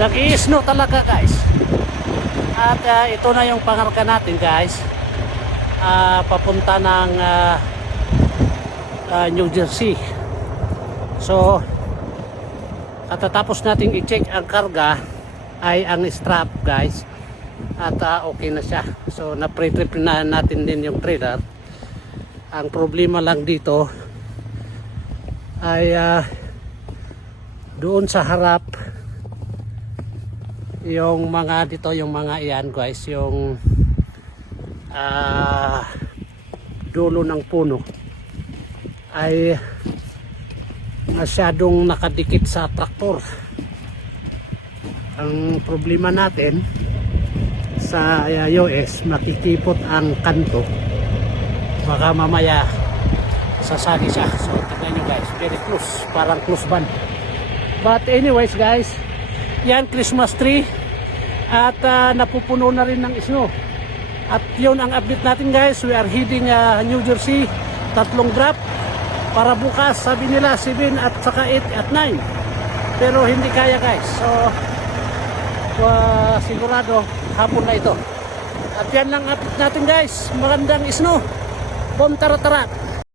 Nag-i-snow talaga guys. At ito na yung pangarga natin guys. Papunta ng New Jersey. So katatapos natin i-check ang karga ay ang strap guys. At okay na siya. So na-pre-trip na natin din yung trailer. Ang problema lang dito ay doon sa harap yung mga dito, yung mga iyan guys, yung dulo ng puno ay masyadong nakadikit sa traktor. Ang problema natin sa US, makikipot ang kanto, baka mamaya sasagi siya. So tignan nyo guys, very close, parang close band. But anyways guys, yan Christmas tree at napupuno na rin ng snow. At yun ang update natin guys. We are heading New Jersey, 3 drop para bukas, sabi nila 7 at saka 8 at 9, pero hindi kaya guys. So sigurado hapon na ito. At yan lang update natin guys. Magandang snow. Bom, tara tara.